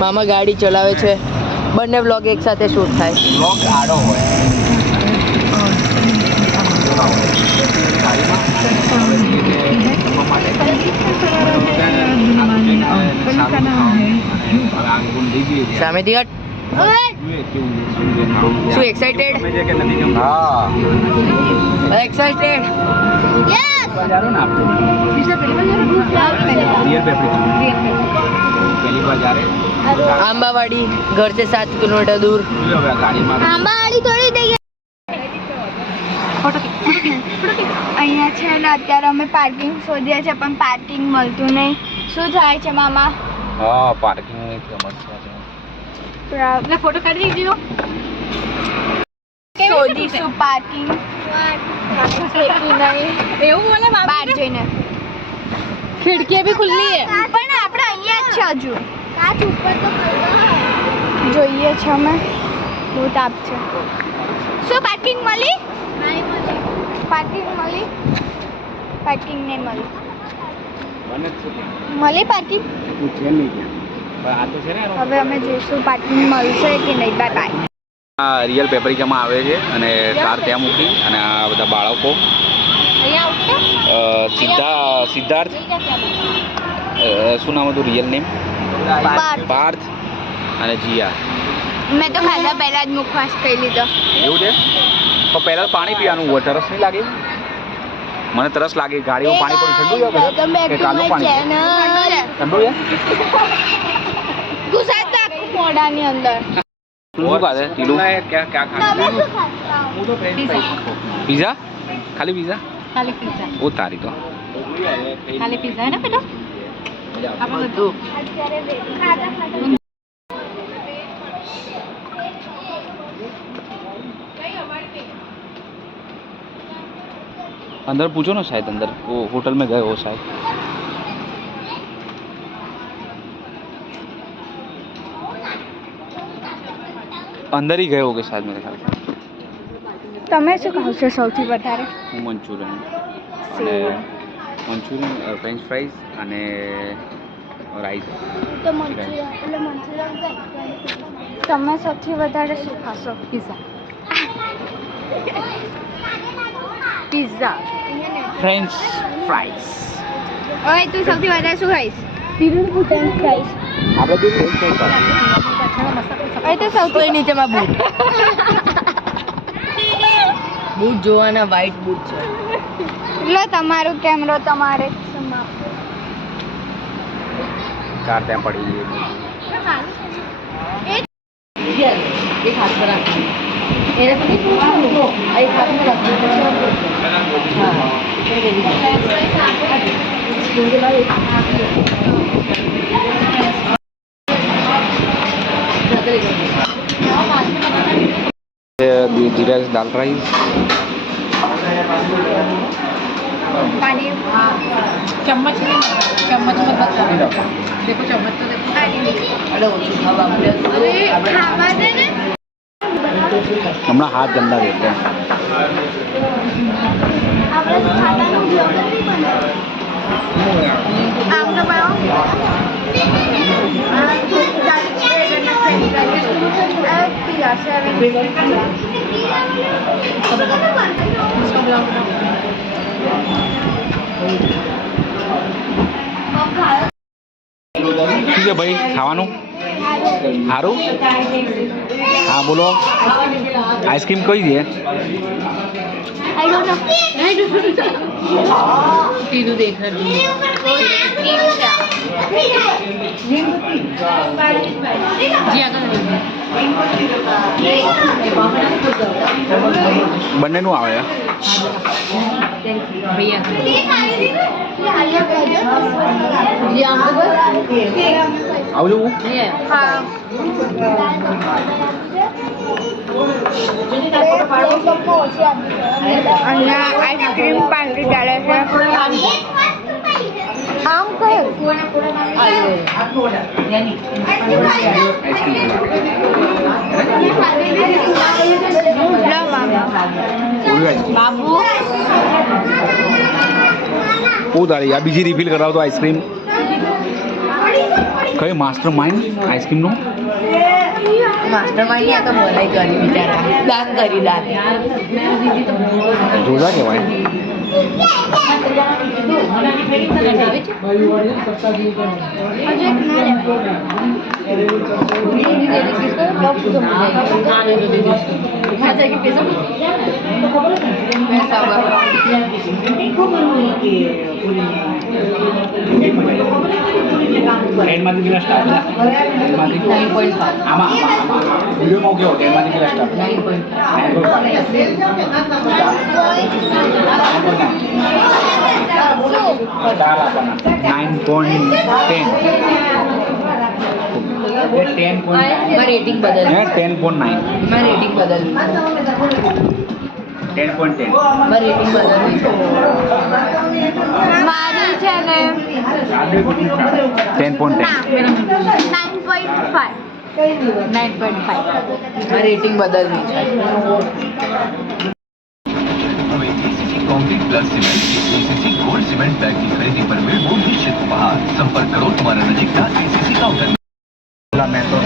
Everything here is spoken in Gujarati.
મામા ગાડી ચલાવે છે, બંને વ્લોગ એક સાથે શૂટ થાય. વ્લોગ આડો હોય. સામેથી હટ. શું એક્સાઇટેડ? હા એક્સાઇટેડ. आंबावाड़ी घर से 7 किलोमीटर दूर. આંબાવાડી થોડી દઈએ. અહીંયા છે ને અત્યારે અમે પાર્કિંગ શોધીએ છીએ પણ પાર્કિંગ મળતું નહીં. શું થાય છે મામા? હા પાર્કિંગની સમસ્યા છે. એટલે ફોટો કાઢી દીધો. શોધીશું પાર્કિંગ. એવું બોલે બહાર જઈને. ખિડકી બી ખુલ્લી છે પણ આપણે અહીંયા જ છે હજુ. કાચ ઉપર તો જોઈએ છે અમે. બહુ તાપ છે. શું પાર્કિંગ મળી? નહીં મળી. પાર્કિંગ મળી? પાર્કિંગ નહીં મળી. મળી પાર્કિંગ? હવે અમે જોઈશું પાર્કિંગ મળશે કે નહીં. Bye bye. આ રિયલ પેપરિકામાં આવે છે અને કાર ત્યાં મૂકી અને આ બધા બાળકો સિદ્ધાર્થ શું નામ હતું રિયલ નેમ? પાર્થ અને જીયા. મેં તો ખાધા પહેલા જ મુખવાસ ખાઈ લીધો. એવું છે? તો પહેલાં પાણી પીવાનું હોય. તરસ નહીં લાગે? મને તરસ લાગે. ગાડીમાં પાણી પણ ઠંડુ છે કે કાલનું પાણી? ઠંડુ છે. ગુજરાત આખું મોઢાની અંદર. શું ખાધે ટીલું? પીઝા? ખાલી પીઝા? ખાલી પિઝા. ઓ તારી તો ખાલી પિઝા હે ને બેટા? આપણે બધું अंदर पूछो ना, शायद अंदर वो होटल में गए हो शायद. अंदर ही गए होगे शायद मेरे ख्याल से. તમે શું ખાવ છો સૌથી વધારે? હું મંચુરિયન અને મંચુરિયન ફ્રેન્ચ ફ્રાઈઝ અને રાઈસ. તો મંચુરિયન એટલે મંચુરિયન. તમે સૌથી વધારે શું ખાશો? પિઝા. પિઝા. French fries. ઓય તું સૌથી વધારે શું ખાઈશ? French fries. આપણે બી ફ્રેન્ચ ફ્રાઈઝ. ઓય તો સૌથી નીચેમાં બૂટ. બૂટ જોવાના વ્હાઈટ બૂટ છે. લો તમારું કેમેરો તમારે સમાપ્ત. કાર ત્યાં પડી ગઈ. એક હાથ પર રાખવાનું. એને તો નહીં પૂછવાનું. એક હાથ પર जीरा दाल राइस. पानी चम्मच में मत बता. देखो चम्मच तो देखो. हेलो अरे खावा दे ने. हमारा हाथ गंदा देते हैं. આપણે ખાવાનું બ્લોગ નથી બનાવ્યો. આમ તો બનાવો. શું છે ભાઈ ખાવાનું? સારું? હા બોલો. આઈસ્ક્રીમ કઈ છે? I don't know. ટીનું દેખાડ. બંનેનું આવે. આવજો. હા. અહીંયા આઈસ્ક્રીમ પાર્ટી ચાલે છે. આમ કયું? બાબુ બહુ તારી. આ બીજી રિફિલ કરાવતો આઈસ્ક્રીમ. કયું માસ્ટર માઇન્ડ આઈસ્ક્રીમનું માસ્ટર માઇન્ડ આ તો બોલાઈ કરી બિચારા દાન કરી દાન જોરદાર કહેવાય ટ્રેનમાંથી કેટલા સ્ટાફ આમાં વિડીયોમાં કેવો ટ્રેનમાંથી કેટલા સ્ટાફ 9.10 રેટિંગ બદલ 10.9 રેટિંગ બદલ 10.10 રેટિંગ બદલ મારી છે ને 10.10 9.5 રેટિંગ બદલવી છે હવે ACC concrete plus cement ACC gold cement bag की खरीदी पर मिलो निश्चित उपहार संपर्क करो तुम्हारा नजीक का एसीसी काउंटर मैं तो